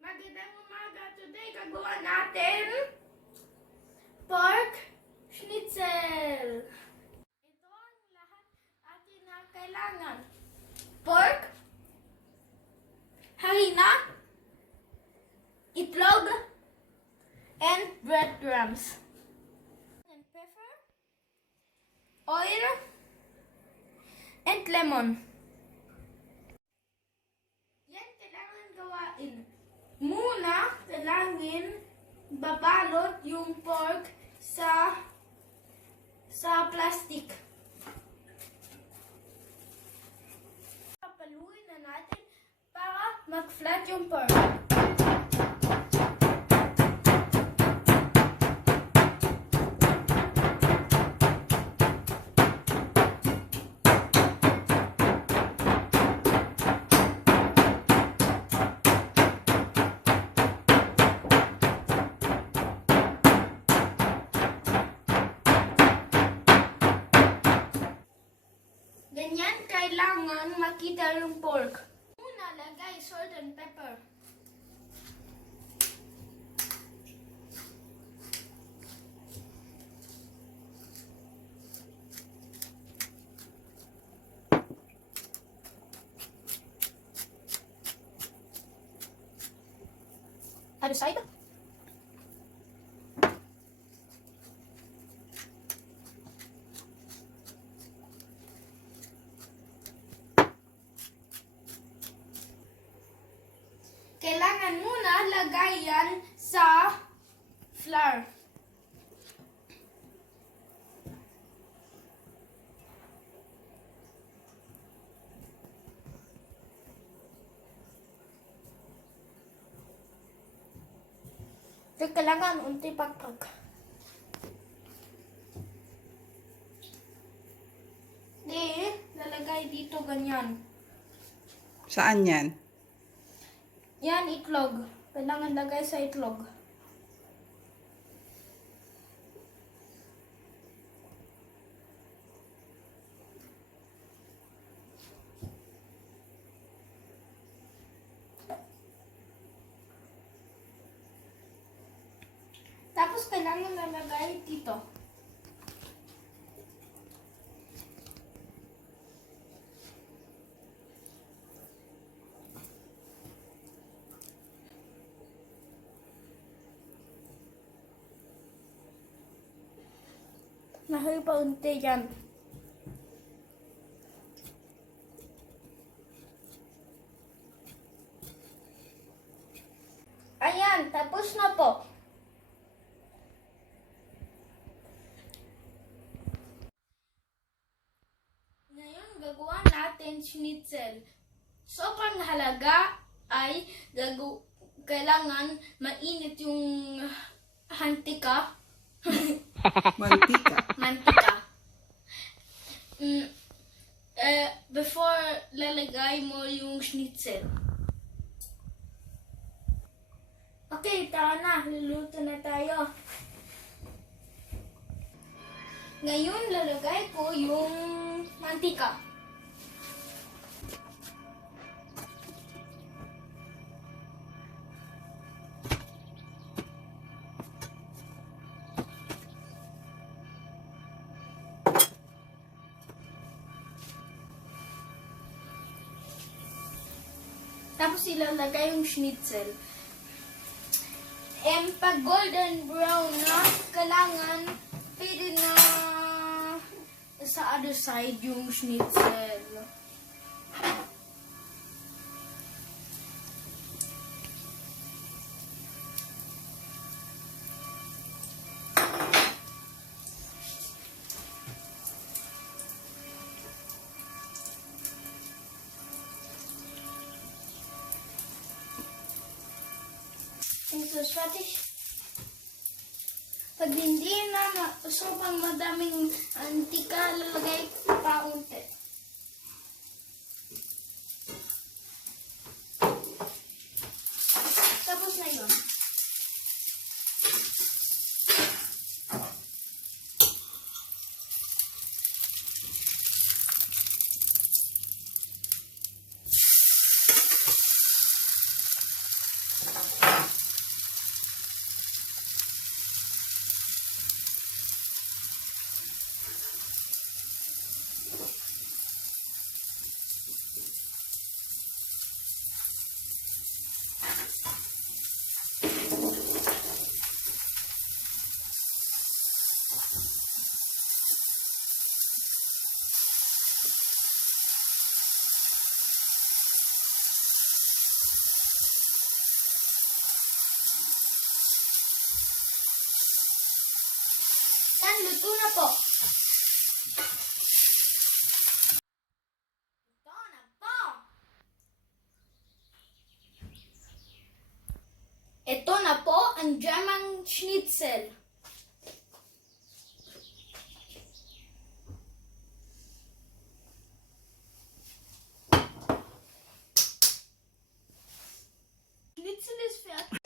Magandang umaga. Today, gagawa natin pork schnitzel. Ito ang lahat atin na kailangan. Pork, harina, itlog, and breadcrumbs. And pepper, oil, and lemon. Yan kailangan gawain. Muna, kailangan babalot yung pork sa plastic. Papaluin na natin para mag-flat yung pork. Ganyan kailangan makita yung pork. Una, lagay salt and pepper. Other side. Kailangan muna lagay yan sa flour. So, kailangan unti pagpag. Lalagay dito ganyan. Saan yan? Yan, itlog. Kailangan lagay sa itlog. Tapos kailangan lalagay dito. Nahay pa unti yan. Ayan, tapos na po. Ngayon, gagawa natin schnitzel. Sobrang halaga ay kailangan mainit yung hantika. Mantika. Mantika. Before lalagay mo yung schnitzel. Okay, tara na. Luluto na tayo. Ngayon, lalagay ko yung mantika. Tapos ilalagay yung schnitzel. And pag golden brown na, kailangan pwede na sa other side yung schnitzel. Ito Scottish. Pag hindi na sobrang madaming antika, lalagay pa unti. Tapos na yun. Luto na po. Ito na po. Ito na po ang German Schnitzel. Schnitzel ist fertig.